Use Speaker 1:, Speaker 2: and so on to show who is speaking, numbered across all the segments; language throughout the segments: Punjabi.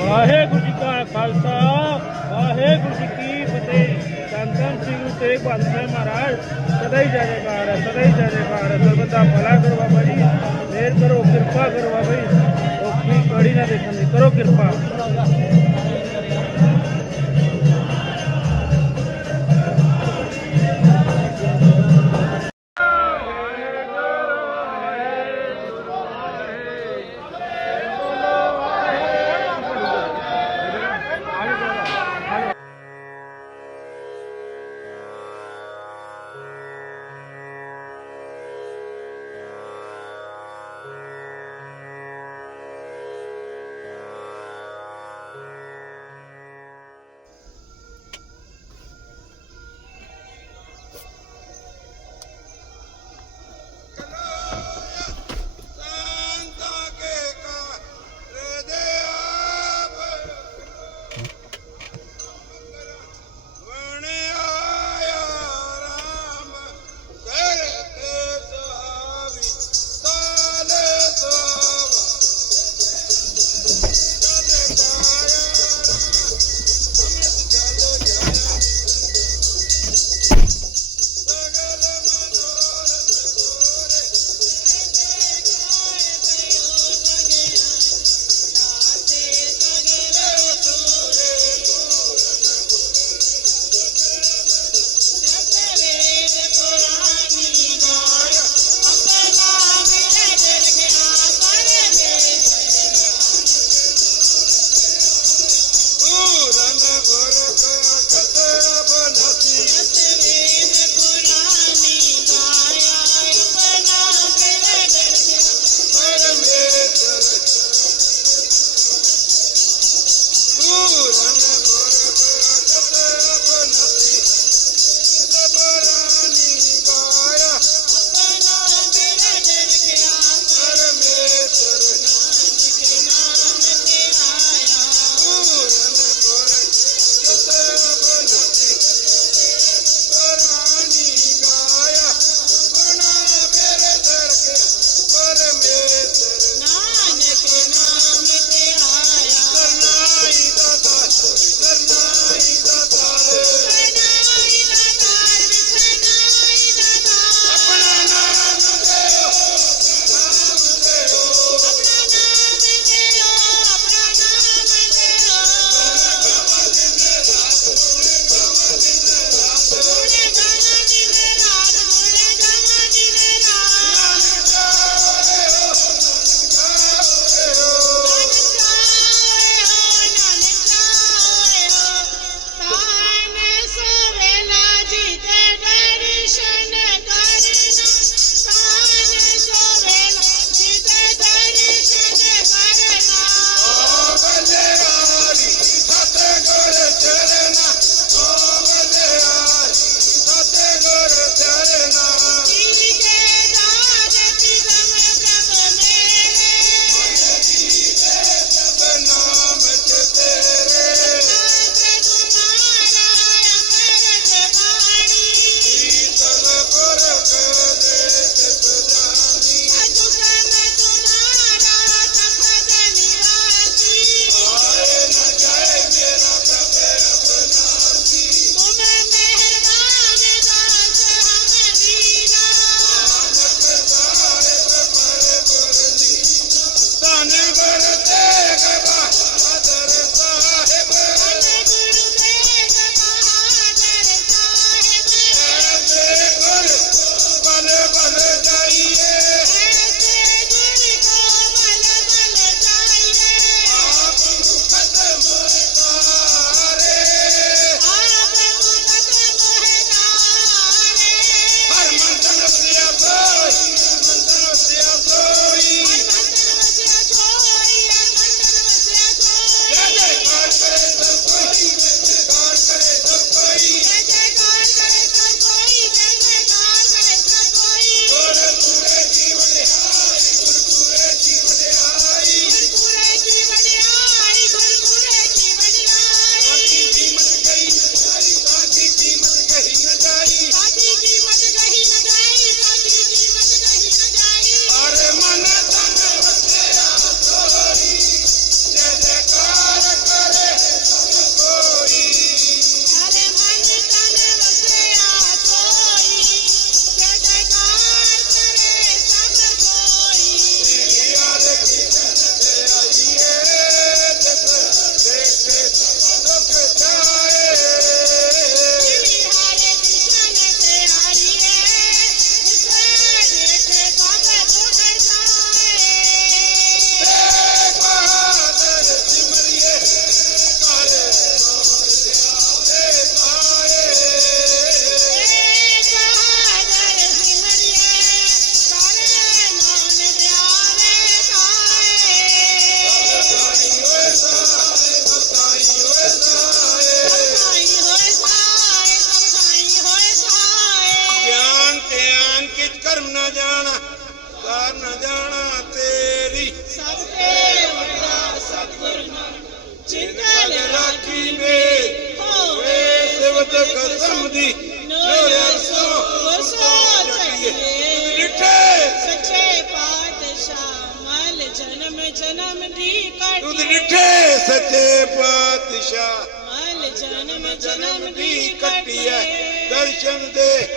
Speaker 1: ਵਾਹਿਗੁਰੂ ਜੀ ਕਾ ਖਾਲਸਾ, ਵਾਹਿਗੁਰੂ ਜੀ ਕੀ ਫਤਿਹ। ਸ਼ੰਤਨ ਸਿੰਘ ਤੇ ਗੁਰੂ ਮਹਾਰਾਜ, ਸਦਾ ਹੀ ਜੈਕਾਰ ਹੈ, ਸਦਾ ਹੀ ਜੈ ਜੈਕਾਰ ਹੈ ਸਰਬਤ ਭਲਾ ਕਰੋ ਬਾਬਾ ਜੀ, ਮਿਹਰ ਕਰੋ, ਕਿਰਪਾ ਕਰੋ ਬਾਬਾ ਜੀ। ਔਖੀ ਕੜੀ ਨਾ ਦੇਖਣ ਦੀ, ਕਰੋ ਕਿਰਪਾ।
Speaker 2: ਡਿਠੇ
Speaker 1: ਸੱਚੇ ਪਾਤਸ਼ਾਹ। ਜਨਮ ਜਨਮ ਦੀ ਕੱਟੀ
Speaker 2: ਹੈ। ਦਰਸ਼ਨ ਦੇ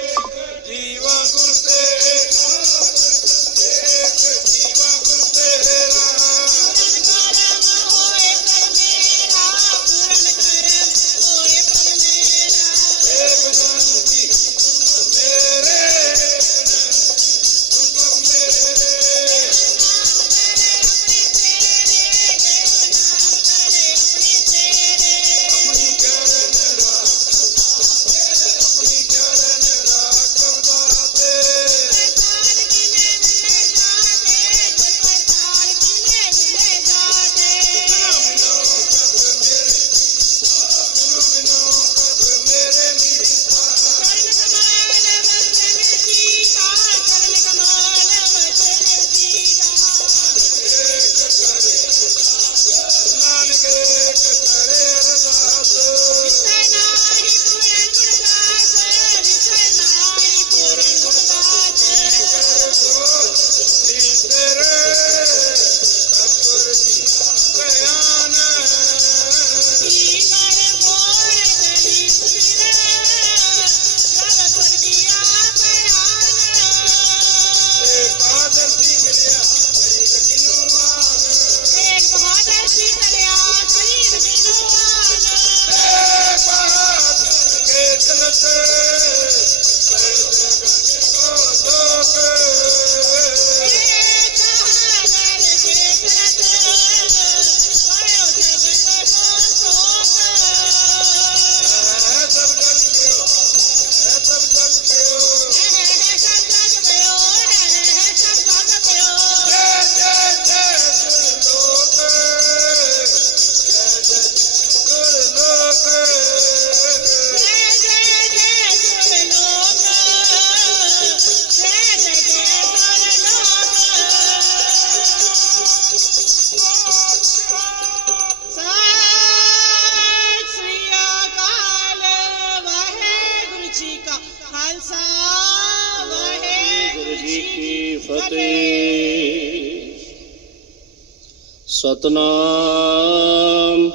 Speaker 3: ਸਤਨਾਮ।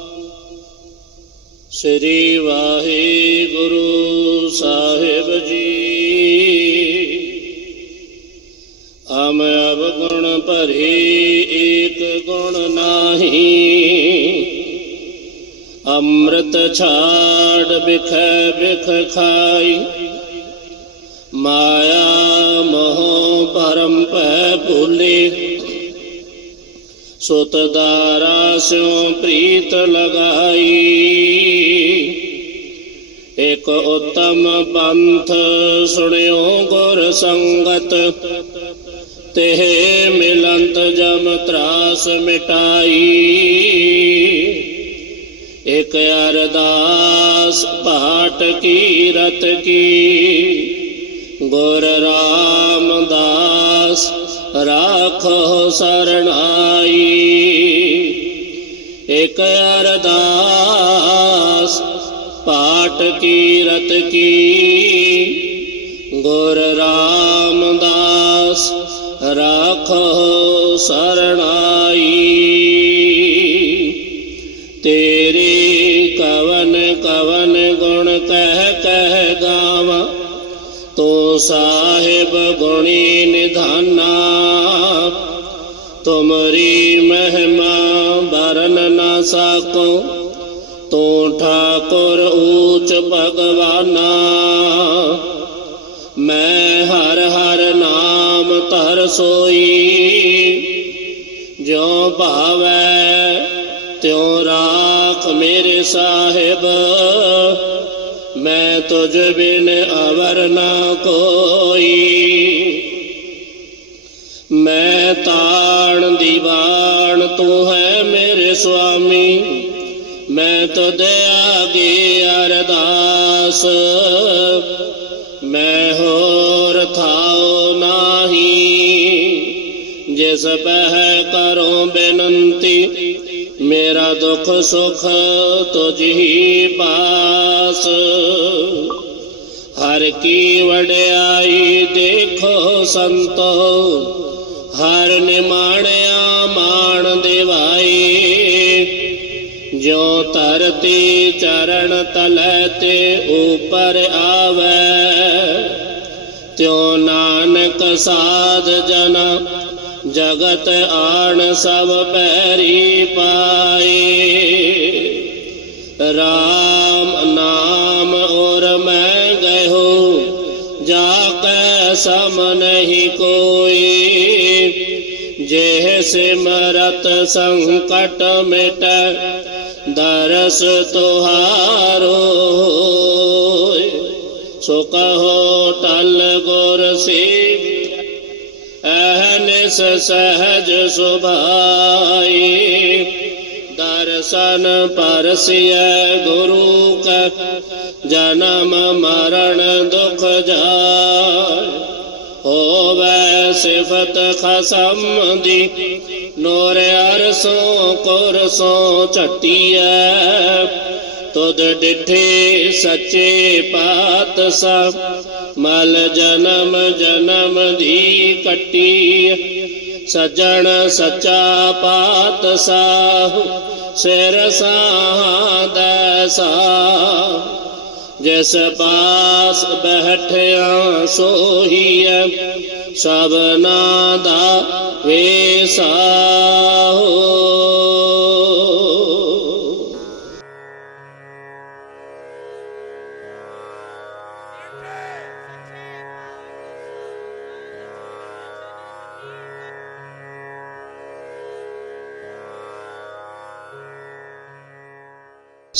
Speaker 3: ਸ੍ਰੀ ਵਾਹਿਗੁਰੂ ਸਾਹਿਬ ਜੀ। ਅਮ ਅਬ ਗੁਣ ਭਰੇ ਏਕ ਗੁਣ ਨਾਹੀ। ਅੰਮ੍ਰਿਤ ਛਾੜ ਬਿਖ ਬਿਖ ਖਾਈ। ਮਾਇਆ ਸੁਤ ਦਾਰਾ ਸਿਉ ਪ੍ਰੀਤ ਲਗਾਈ ਇਕ ਉਤਮ ਪੰਥ ਸੁਣਿਓ ਗੁਰ ਸੰਗਤ ਤੇ ਮਿਲੰਤ ਜਮ ਤਰਾਸ ਮਿਟਾਈ ਇਕ ਅਰਦਾਸ ਪਾਟ ਕੀ ਰਤ ਕੀ ਗੁਰ ਰਾਮਦਾਸ ਰਾਖੋ ਸਰਣਾਈ ਇਕ ਅਰਦਾਸ ਪਾਠ ਕੀਰਤ ਕੀ ਗੁਰ ਰਾਮਦਾਸ ਰਾਖੋ ਸਰਣਾਈ ਤੇਰੇ ਕਵਨ ਕਵਨ ਗੁਣ ਕਹਿ ਕਹਿ ਗਾਵਾਂ ਸਾਹਿਬ ਗੁਣੀ ਨਿਧਾਨਾ, ਤੁਮਰੀ ਮਹਿਮਾ ਬਰਨ ਨਾ ਸਕੋ, ਤੂੰ ਠਾਕੁਰ ਊਚ ਭਗਵਾਨਾ। ਮੈਂ ਹਰ ਹਰ ਨਾਮ ਧਰ ਸੋਈ, ਜਿਉ ਭਾਵੈ ਤਿਉ ਰਾਖ ਮੇਰੇ ਸਾਹਿਬ। ਮੈਂ ਤੁਝ ਬਿਨ ਅਵਰ ਨਾ ਕੋਈ। ਮੈਂ ਤਾਣ ਦੀਵਾਨ ਤੂੰ ਹੈ ਮੇਰੇ ਸੁਆਮੀ। ਮੈਂ ਤੁਧ ਆਗੇ ਅਰਦਾਸ। ਮੈਂ ਹੋਰ ਥਾਉ ਨਾਹੀ। ਜਿਸ ਬਹਿ ਕਰੋ ਬੇਨੰਤੀ ਮੇਰਾ ਦੁੱਖ ਸੁਖ ਤੁਝ ਪਾਸ। ਹਰ ਕੀ ਵਡਿਆਈ ਦੇਖੋ ਸੰਤੋ, ਹਰ ਨਿਮਾਣਿਆ ਮਾਣ ਦਿਵਾਈ। ਜੋ ਧਰਤੀ ਚਰਨ ਤਲੈ ਤੇ ਉਪਰ ਆਵੈ, ਤਿਉ ਨਾਨਕ ਸਾਧ ਜਨ ਜਗਤ ਆਣ ਸਭ ਪੈਰੀ ਪਾਏ। ਰਾਮ ਨਾਮ ਔਰ ਮੈਂ ਗਇਓ ਜਾ ਕੈ ਸਮ ਨਹੀਂ ਕੋਈ। ਜੇ ਸਿਮਰਤ ਸੰਕਟ ਮਿਟ, ਦਰਸ ਤੁਹਾਰੋ। ਸੋ ਕਹੋ ਟਲ ਗੁਰ ਸੇਵ ਅਹਨਿਸ ਸਹਜ ਸੁਭਾਈ। ਦਰਸ਼ਨ ਪਰਸਿਐ ਗੁਰੂ ਕੈ, ਜਨਮ ਮਰਨ ਦੁਖ ਜਾਇ ਹੋਵੇ ਸਿਫਤ ਖਸਮ ਦੀ, ਨੋਰ ਅਰਸੋਂ ਕੁਰਸੋਂ ਝਟੀਐ। ਤੁਧ ਡਿਠੇ ਸੱਚੇ ਪਾਤਸ਼ਾਹ ਮਲ ਜਨਮ ਜਨਮ ਦੀ ਕੱਟੀ। ਸਜਣ ਸੱਚਾ ਪਾਤਸ਼ਾਹ ਸਿਰ ਸਾਧੈ ਸਾ ਜਿਸ ਪਾਸ ਬੈਠਿਆ ਸੋਹੀਐ ਸਭਨਾ ਦਾ ਵੇਸਾ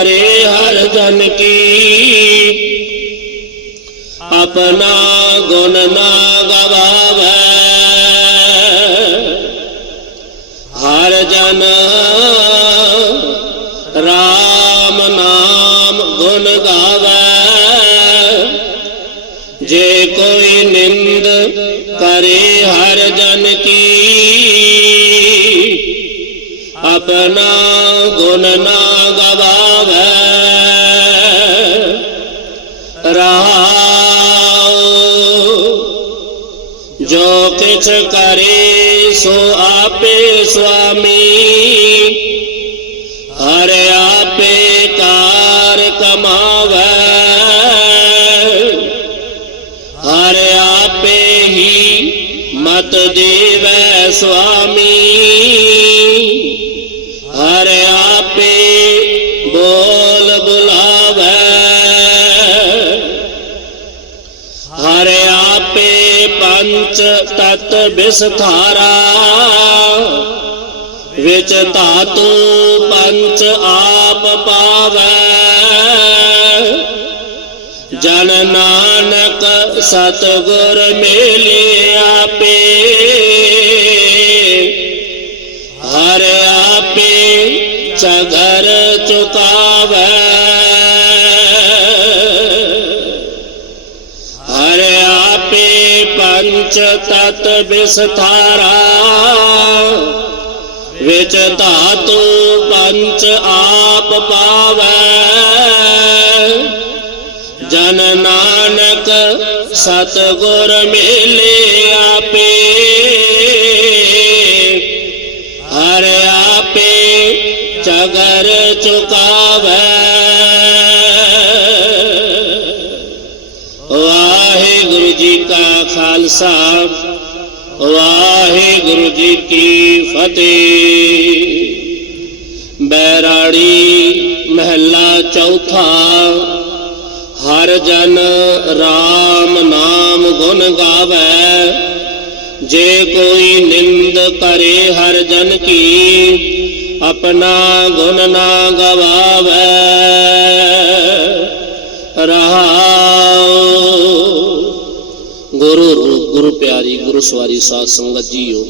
Speaker 3: ਨਿੰਦ ਕਰੇ ਹਰ ਜਨ ਕੀ। ਆਪਣਾ ਗੁਣ ਨਾ ਗਵਾਵੇ। ਹਰ ਜਨ ਰਾਮ ਨਾਮ ਗੁਣ ਗਾਵੇ। ਜੇ ਕੋਈ ਨਿੰਦ ਕਰੇ ਹਰ ਜਨ ਆਪਣਾ ਗੁਣ ਨਾ ਗਵਾਵੇ। ਰਹਾਉ ਜੋ ਕਿਛ ਕਰੇ ਸੋ ਆਪੇ ਸੁਆਮੀ। ਹਰ ਆਪੇ ਕਾਰ ਕਮਾਵੇ। ਹਰ ਆਪੇ ਹੀ ਮਤ ਦੇਵੈ ਸੁਆਮੀ। ਤਤ ਵਿਸਥਾਰਾ ਵਿੱਚ ਧਾਤੂ ਪੰਚ ਆਪ ਪਾਵੇ। ਜਨ ਨਾਨਕ ਸਤਗੁਰ ਮੇਲੇ ਆਪੇ, ਹਰ ਆਪੇ ਚਗਰ ਚੁਕਾਵੇ। ਪੰਚ ਤਤ ਵਿਸਥਾਰਾ ਵਿੱਚ ਧਾਤੂ ਪੰਚ ਆਪ ਪਾਵੇ ਜਨ ਨਾਨਕ ਸਤਗੁਰ ਮੇਲੇ ਆਪੇ ਹਰ ਆਪੇ ਚਗਰ ਚੁਕਾਵੇ ਖਾਲਸਾ। ਵਾਹਿਗੁਰੂ ਜੀ ਕੀ ਫਤਿਹ। ਬੈਰਾੜੀ ਮਹੱਲਾ ਚੌਥਾ। ਹਰ ਜਨ RAM ਨਾਮ ਗੁਣ ਗਾਵੇ। ਜੇ ਕੋਈ ਨਿੰਦ ਕਰੇ ਹਰ ਜਨ ਕੀ, ਆਪਣਾ ਗੁਣ ਨਾ ਗਵਾਵੇ। ਗੁਰੂ ਰੂਪ ਗੁਰੂ ਪਿਆਰੀ, ਗੁਰੂ ਸਵਾਰੀ ਸਾਧ ਸੰਗਤ ਜੀਓ।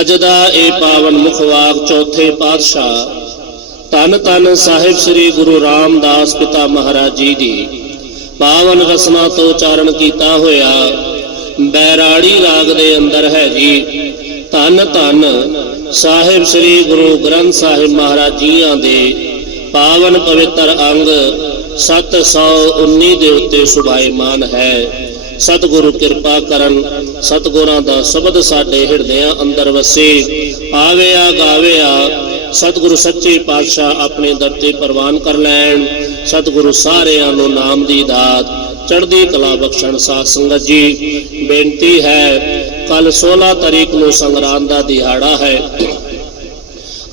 Speaker 3: ਅੱਜ ਦਾ ਇਹ ਪਾਵਨ ਮੁਖਵਾਕ ਚੌਥੇ ਪਾਤਸ਼ਾਹ ਧੰਨ ਧੰਨ ਸਾਹਿਬ ਸ੍ਰੀ ਗੁਰੂ ਰਾਮਦਾਸ ਪਿਤਾ ਮਹਾਰਾਜ ਜੀ ਦੀ ਪਾਵਨ ਰਸਨਾ ਤੋਂ ਉਚਾਰਨ ਕੀਤਾ ਹੋਇਆ ਬੈਰਾੜੀ ਰਾਗ ਦੇ ਅੰਦਰ ਹੈ ਜੀ। ਧੰਨ ਧੰਨ ਸਾਹਿਬ ਸ੍ਰੀ ਗੁਰੂ ਗ੍ਰੰਥ ਸਾਹਿਬ ਮਹਾਰਾਜ ਜੀਆਂ ਦੇ ਪਾਵਨ ਪਵਿੱਤਰ ਅੰਗ 719 ਦੇ ਉੱਤੇ ਸੁਭਾਇਮਾਨ ਹੈ। ਸਤਿਗੁਰੂ ਕਿਰਪਾ ਕਰਨ, ਸਤਿਗੁਰਾਂ ਦਾ ਸ਼ਬਦ ਸਾਡੇ ਹਿਰਦਿਆਂ ਅੰਦਰ ਵਸੇ। ਆਵਿਆ, ਗਾਵਿਆ, ਸਤਿਗੁਰੂ ਸੱਚੇ ਪਾਤਸ਼ਾਹ ਆਪਣੇ ਦਰ ਤੇ ਪ੍ਰਵਾਨ ਕਰ ਲੈਣ। ਸਤਿਗੁਰੂ ਸਾਰਿਆਂ ਨੂੰ ਨਾਮ ਦੀ ਦਾਤ, ਚੜ੍ਹਦੀ ਕਲਾ ਬਖਸ਼ਣ ਸਾਧ ਸੰਗਤ ਜੀ। ਬੇਨਤੀ ਹੈ, ਕੱਲ 16 ਤਰੀਕ ਨੂੰ ਸੰਗਰਾਂਦ ਦਾ ਦਿਹਾੜਾ ਹੈ।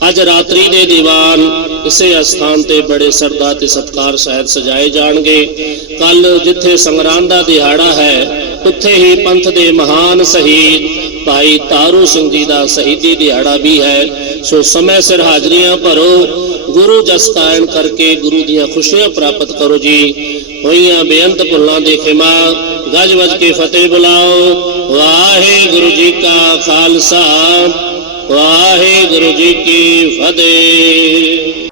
Speaker 3: ਅੱਜ ਰਾਤਰੀ ਦੇ ਦੀਵਾਨ ਇਸੇ ਅਸਥਾਨ ਤੇ ਬੜੇ ਸਰਦਾ ਤੇ ਸਤਕਾਰ ਸਹਿਤ ਸਜਾਏ ਜਾਣਗੇ। ਕੱਲ ਜਿੱਥੇ ਸੰਗਰਾਂਦ ਦਾ ਦਿਹਾੜਾ ਹੈ, ਉੱਥੇ ਹੀ ਪੰਥ ਦੇ ਮਹਾਨ ਸ਼ਹੀਦ ਭਾਈ ਤਾਰੂ ਸਿੰਘ ਜੀ ਦਾ ਸ਼ਹੀਦੀ ਦਿਹਾੜਾ ਵੀ ਹੈ। ਸੋ ਸਮੇਂ ਸਿਰ ਹਾਜ਼ਰੀਆਂ ਭਰੋ, ਗੁਰੂ ਜਸ ਕਾਇਮ ਕਰਕੇ ਗੁਰੂ ਦੀਆਂ ਖੁਸ਼ੀਆਂ ਪ੍ਰਾਪਤ ਕਰੋ ਜੀ। ਹੋਈਆਂ ਬੇਅੰਤ ਭੁੱਲਾਂ ਦੇ ਖਿਮਾ, ਗੱਜ ਵੱਜ ਕੇ ਫਤਿਹ ਬੁਲਾਓ। ਵਾਹਿਗੁਰੂ ਜੀ ਕਾ ਖਾਲਸਾ, ਵਾਹਿਗੁਰੂ ਜੀ ਕੀ ਫਤਿਹ।